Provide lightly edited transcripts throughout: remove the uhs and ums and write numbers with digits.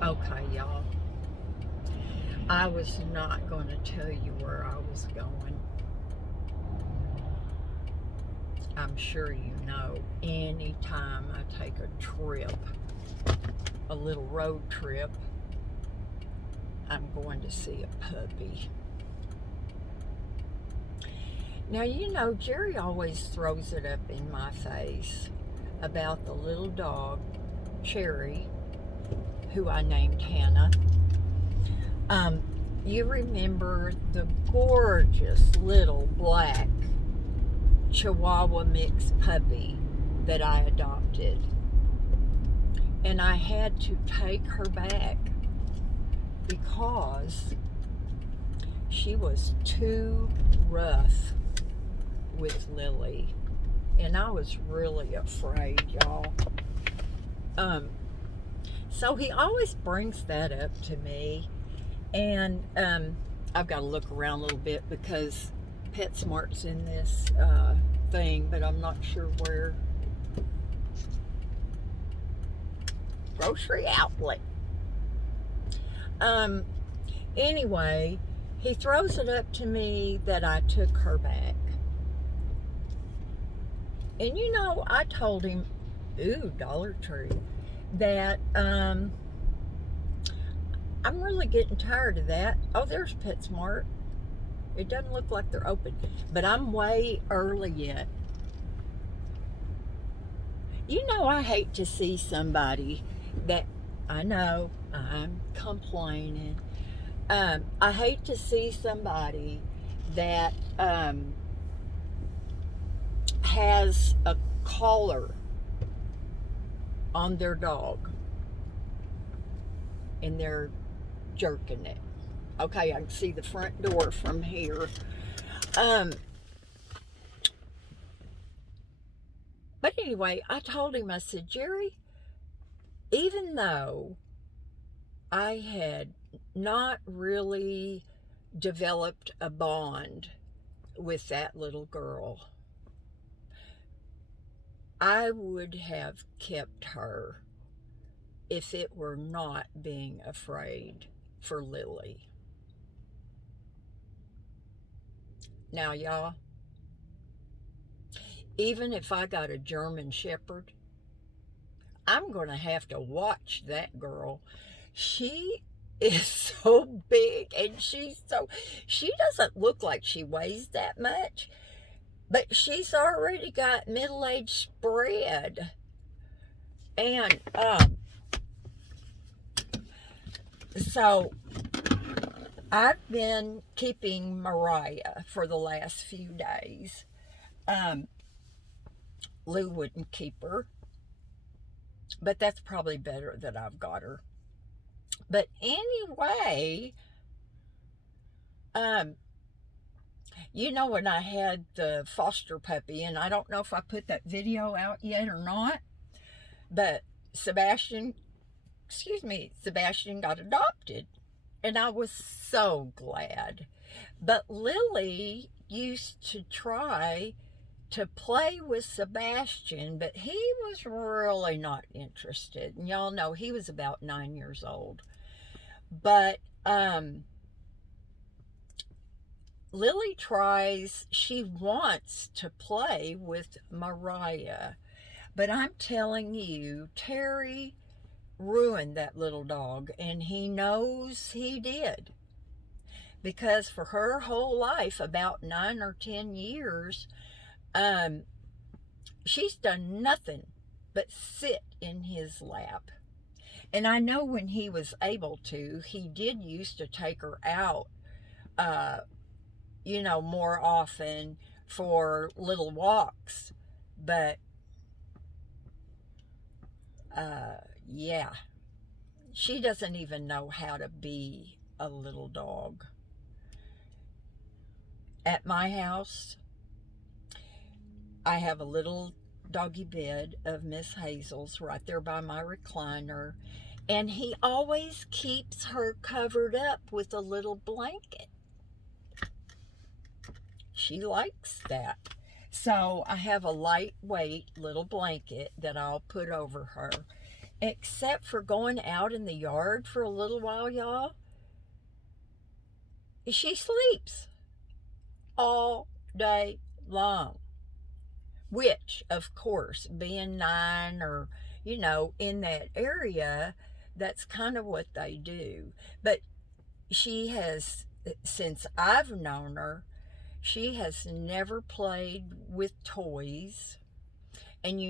Okay, y'all. I was not going to tell you where I was going. I'm sure you know, anytime I take a trip, a little road trip, I'm going to see a puppy. Now, you know, Jerry always throws it up in my face about the little dog, Cherry, who I named Hannah. Um, you remember the gorgeous little black Chihuahua mix puppy that I adopted. And I had to take her back because she was too rough with Lily. And I was really afraid, y'all. Um, so he always brings that up to me. And I've got to look around a little bit because PetSmart's in this thing, but I'm not sure where. Grocery outlet. Um, anyway, he throws it up to me that I took her back. And you know, I told him, ooh, Dollar Tree, that I'm really getting tired of that. Oh, there's PetSmart. It doesn't look like they're open, but I'm way early yet. You know, I hate to see somebody that I know I'm complaining. I hate to see somebody that has a collar on their dog and they're jerking it. Okay, I can see the front door from here. Um, but anyway, I told him, I said, Jerry, even though I had not really developed a bond with that little girl, I would have kept her if it were not being afraid for Lily. Now, y'all, even if I got a German Shepherd, I'm going to have to watch that girl. She is so big and she doesn't look like she weighs that much, but she's already got middle age spread. And so I've been keeping Mariah for the last few days. Um, Lou wouldn't keep her, but that's probably better that I've got her. But anyway, um, you know, when I had the foster puppy, and I don't know if I put that video out yet or not, but Sebastian got adopted, and I was so glad. But Lily used to try to play with Sebastian, but he was really not interested. And y'all know he was about 9 years old. But Lily she wants to play with Mariah. But I'm telling you, Terry ruined that little dog, and he knows he did. Because for her whole life, about 9 or 10 years, um, she's done nothing but sit in his lap. And I know when he was able to, he did used to take her out, uh, more often for little walks. But, yeah, she doesn't even know how to be a little dog. At my house, I have a little doggy bed of Miss Hazel's right there by my recliner, and he always keeps her covered up with a little blanket. She likes that. So I have a lightweight little blanket that I'll put over her. except for going out in the yard for a little while, y'all, she sleeps all day long. Which, of course, being 9 or, in that area, that's kind of what they do. But she has, since I've known her, she has never played with toys. And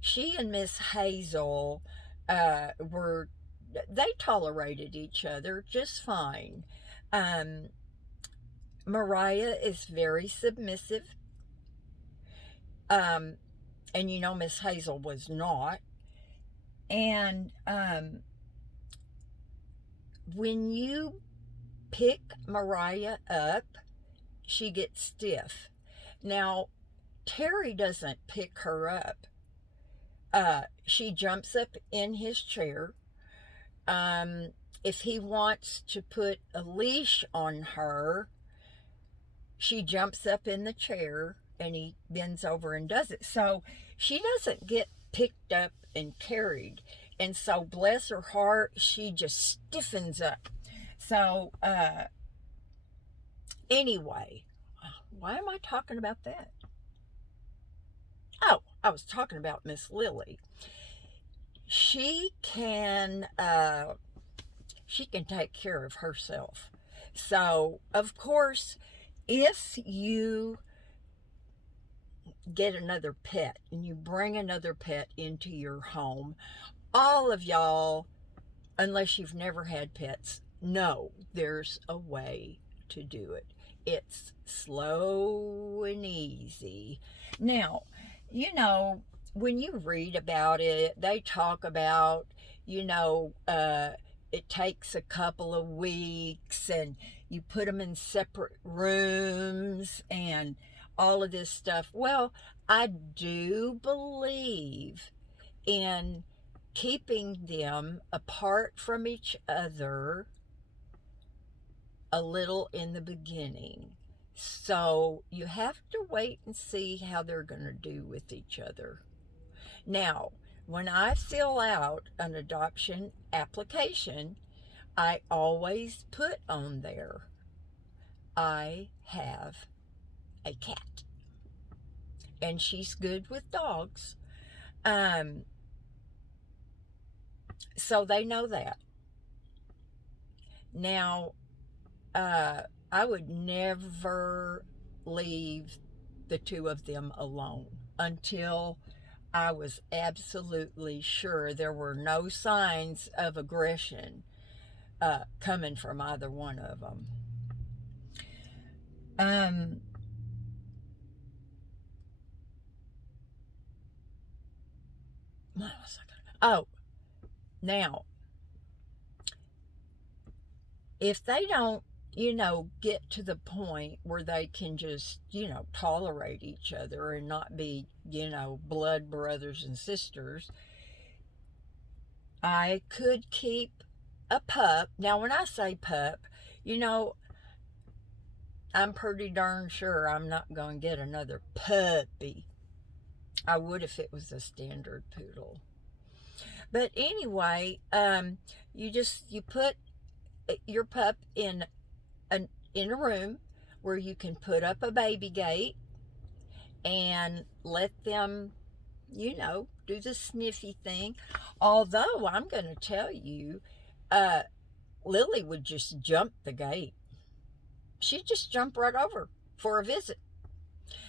she and Miss Hazel were, they tolerated each other just fine. Um, Mariah is very submissive. Um, and Miss Hazel was not. And when you pick Mariah up, she gets stiff. Now, Terry doesn't pick her up. She jumps up in his chair. Um, if he wants to put a leash on her, she jumps up in the chair and he bends over and does it. So she doesn't get picked up and carried. And so, bless her heart, she just stiffens up. So, anyway, why am I talking about that? Oh, I was talking about Miss Lily. She can take care of herself. So, of course, if you get another pet and you bring another pet into your home, all of y'all, unless you've never had pets, know there's a way to do it. It's slow and easy. Now, when you read about it, they talk about, it takes a couple of weeks and you put them in separate rooms and all of this stuff. Well, I do believe in keeping them apart from each other a little in the beginning. So you have to wait and see how they're going to do with each other. Now, when I fill out an adoption application, I always put on there, I have a cat. And she's good with dogs. So they know that. Now, I would never leave the two of them alone until I was absolutely sure there were no signs of aggression coming from either one of them. Oh, now, if they don't, get to the point where they can just, tolerate each other and not be, blood brothers and sisters, I could keep a pup. Now, when I say pup, I'm pretty darn sure I'm not going to get another puppy. I would if it was a standard poodle. But anyway, you put your pup in a room where you can put up a baby gate and let them, do the sniffy thing. Although I'm going to tell you, Lily would just jump the gate. She'd just jump right over for a visit.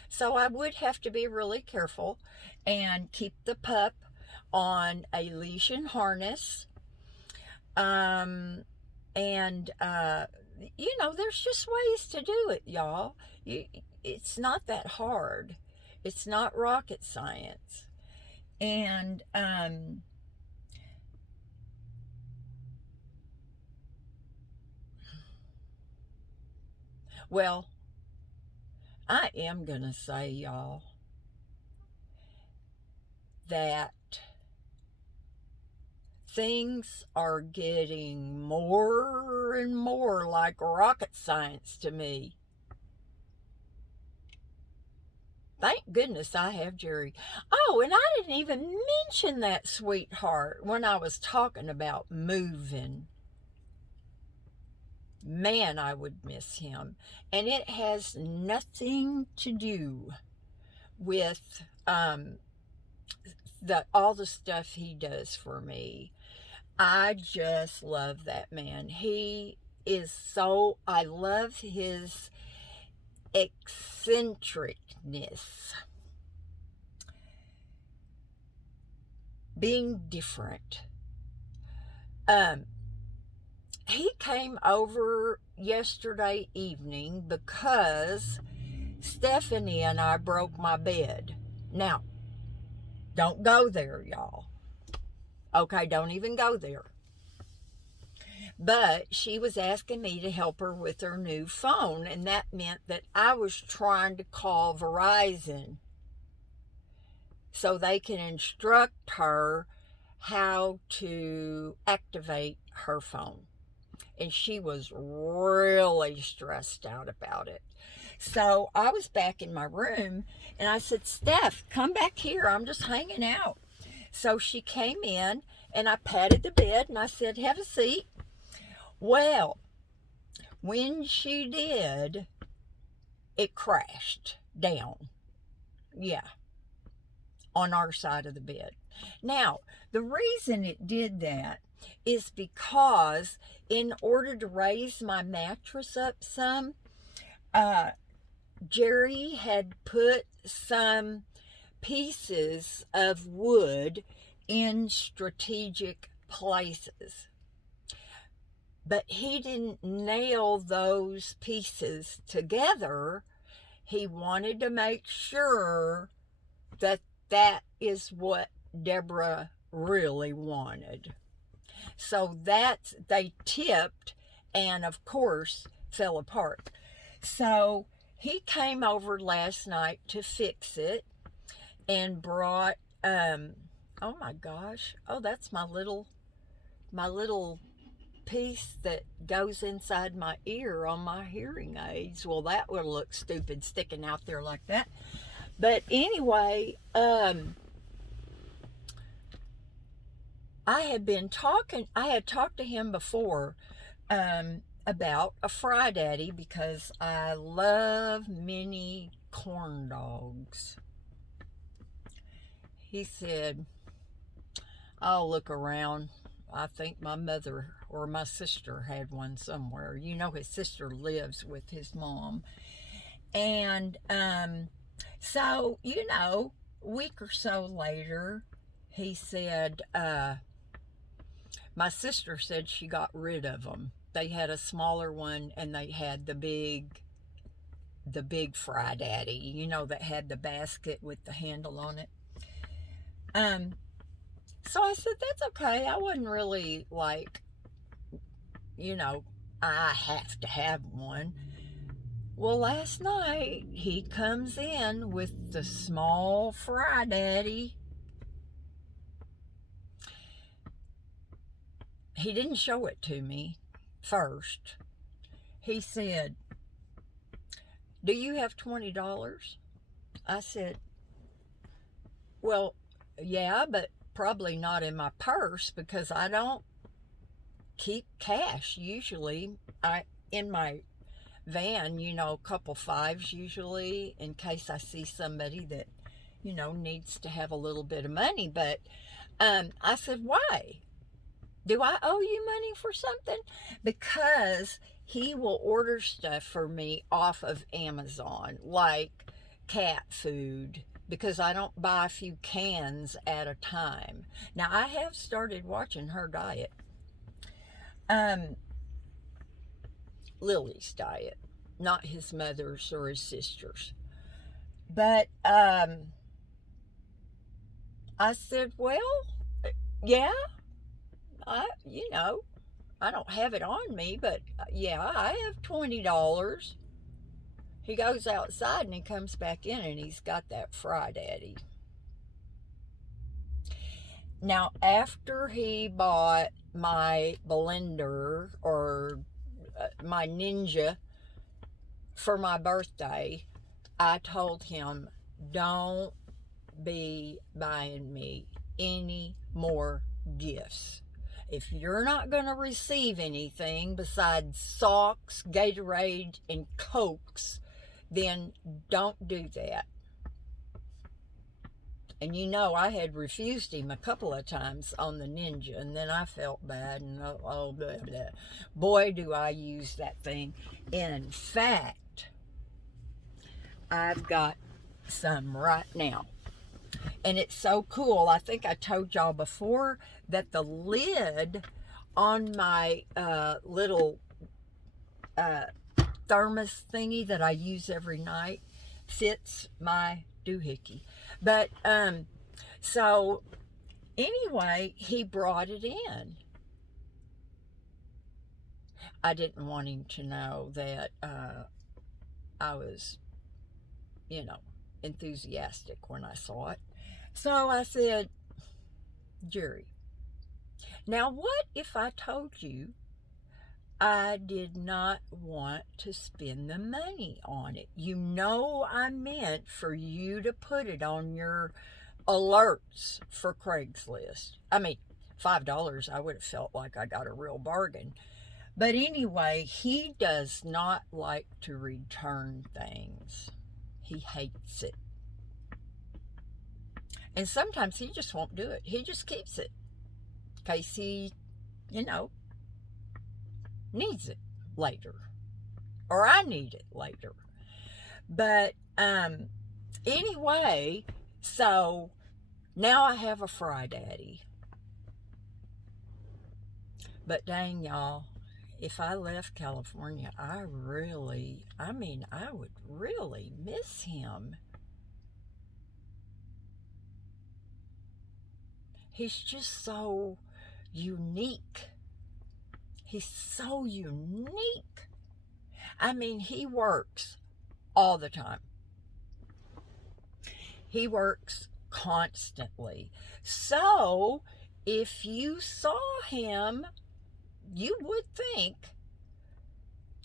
So I would have to be really careful and keep the pup on a leash and harness. And there's just ways to do it, y'all. It's not that hard. It's not rocket science. And well, I am gonna say, y'all, that things are getting more and more like rocket science to me. Thank goodness I have Jerry. Oh, and I didn't even mention that sweetheart when I was talking about moving. Man, I would miss him. And it has nothing to do with all the stuff he does for me. I just love that man. He is so, I love his eccentricness, being different. He came over yesterday evening because Stephanie and I broke my bed. Now, don't go there, y'all. Okay, don't even go there. But she was asking me to help her with her new phone, and that meant that I was trying to call Verizon so they can instruct her how to activate her phone. And she was really stressed out about it. So I was back in my room, and I said, Steph, come back here. I'm just hanging out. So she came in, and I patted the bed, and I said, have a seat. Well, when she did, it crashed down. Yeah, on our side of the bed. Now, the reason it did that is because in order to raise my mattress up some, Jerry had put some pieces of wood in strategic places. But he didn't nail those pieces together. He wanted to make sure that that is what Deborah really wanted. So they tipped and, of course, fell apart. So he came over last night to fix it and brought, oh my gosh, oh, that's my little piece that goes inside my ear on my hearing aids. Well, that would look stupid sticking out there like that. But anyway, I had talked to him before about a fry daddy because I love mini corn dogs. He said, I'll look around. I think my mother or my sister had one somewhere. You know, his sister lives with his mom. And so, a week or so later, he said, my sister said she got rid of them. They had a smaller one, and they had the big fry daddy, that had the basket with the handle on it. So I said, that's okay. I wasn't really like, I have to have one. Well, last night he comes in with the small fry daddy. He didn't show it to me first. He said, do you have $20? I said, well, yeah, but probably not in my purse because I don't keep cash usually. In my van, a couple fives usually in case I see somebody that, needs to have a little bit of money. But I said, why? Do I owe you money for something? Because he will order stuff for me off of Amazon, like cat food, because I don't buy a few cans at a time. Now, I have started watching her diet. Lily's diet, not his mother's or his sister's. But I said, well, yeah, I don't have it on me, but yeah, I have $20. He goes outside and he comes back in and he's got that fry daddy. Now, after he bought my blender or my Ninja for my birthday, I told him, don't be buying me any more gifts. If you're not going to receive anything besides socks, Gatorade, and Cokes, then don't do that. And you know, I had refused him a couple of times on the Ninja, and then I felt bad, and oh, blah, blah. Boy, do I use that thing. In fact, I've got some right now. And it's so cool. I think I told y'all before that the lid on my little thermos thingy that I use every night fits my doohickey. But so anyway, he brought it in. I didn't want him to know that I was, enthusiastic when I saw it. So I said, Jerry, now what if I told you I did not want to spend the money on it? You know, I meant for you to put it on your alerts for Craigslist. I mean, $5, I would have felt like I got a real bargain. But anyway, he does not like to return things. He hates it. And sometimes he just won't do it. He just keeps it in case he, needs it later. Or I need it later. But anyway, so now I have a fry daddy. But dang, y'all, if I left California, I would really miss him. He's just so unique. He's so unique. I mean, he works all the time. He works constantly. So, if you saw him, you would think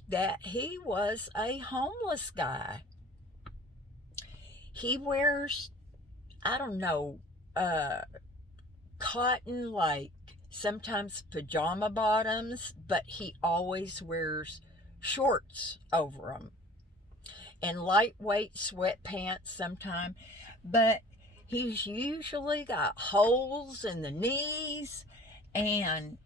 that he was a homeless guy. He wears, I don't know, cotton, like sometimes pajama bottoms, but he always wears shorts over them and lightweight sweatpants sometimes. But he's usually got holes in the knees, and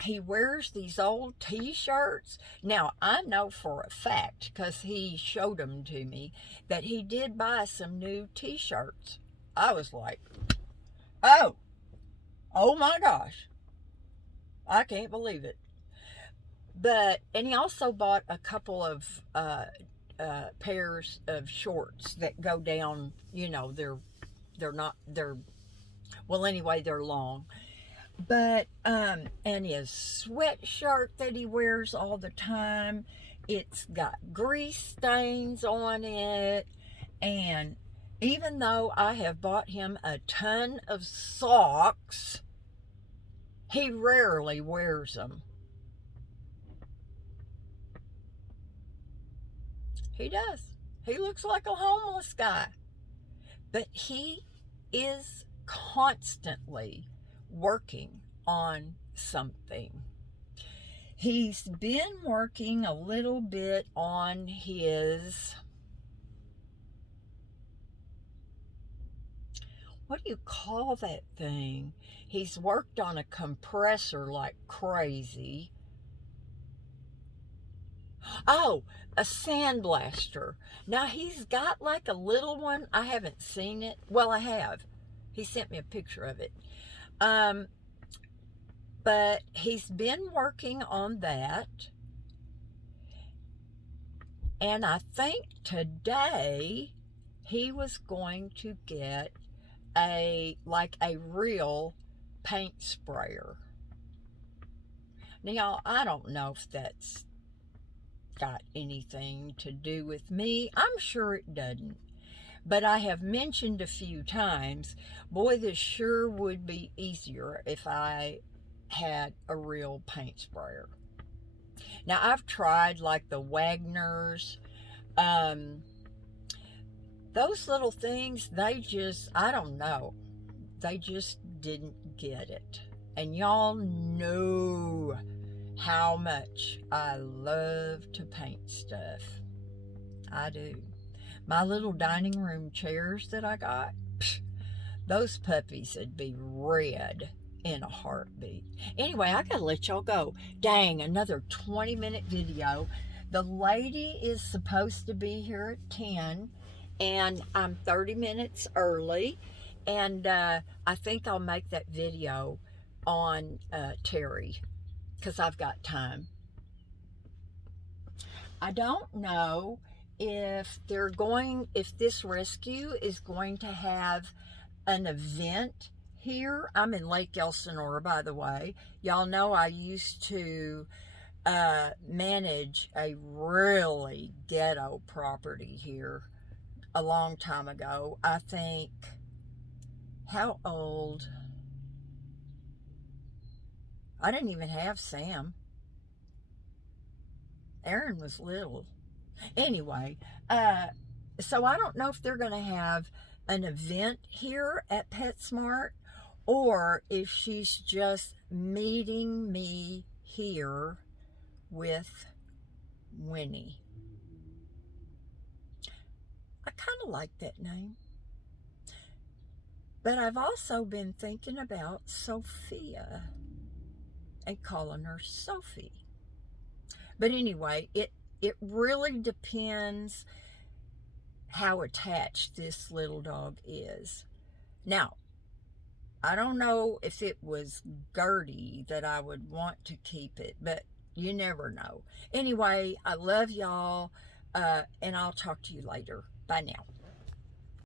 he wears these old t-shirts. Now, I know for a fact, because he showed them to me, that he did buy some new t-shirts. I was like, oh my gosh, I can't believe it. And he also bought a couple of pairs of shorts that go down, they're long. But and his sweatshirt that he wears all the time, it's got grease stains on it. And even though I have bought him a ton of socks, he rarely wears them. He does. He looks like a homeless guy. But he is constantly working on something. He's been working a little bit on his, what do you call that thing? He's worked on a compressor like crazy. Oh, a sandblaster. Now he's got like a little one. I haven't seen it. Well, I have. He sent me a picture of it. But he's been working on that. And I think today he was going to get a real paint sprayer. Now, I don't know if that's got anything to do with me. I'm sure it doesn't. But I have mentioned a few times, boy, this sure would be easier if I had a real paint sprayer. Now, I've tried like the Wagner's Those little things, they just, I don't know, they just didn't get it. And y'all know how much I love to paint stuff. I do. My little dining room chairs that I got, those puppies would be red in a heartbeat. Anyway, I gotta let y'all go. Dang, another 20-minute video. The lady is supposed to be here at 10, and I'm 30 minutes early. And I think I'll make that video on Terry because I've got time. I don't know if this rescue is going to have an event here. I'm in Lake Elsinore, by the way. Y'all know I used to manage a really ghetto property here a long time ago. I think, how old? I didn't even have Sam. Aaron was little. Anyway, so I don't know if they're going to have an event here at PetSmart or if she's just meeting me here with Winnie. I kind of like that name. But I've also been thinking about Sophia and calling her Sophie. But anyway, it really depends how attached this little dog is. Now, I don't know if it was Gertie that I would want to keep it, but you never know. Anyway, I love y'all, and I'll talk to you later. Bye now.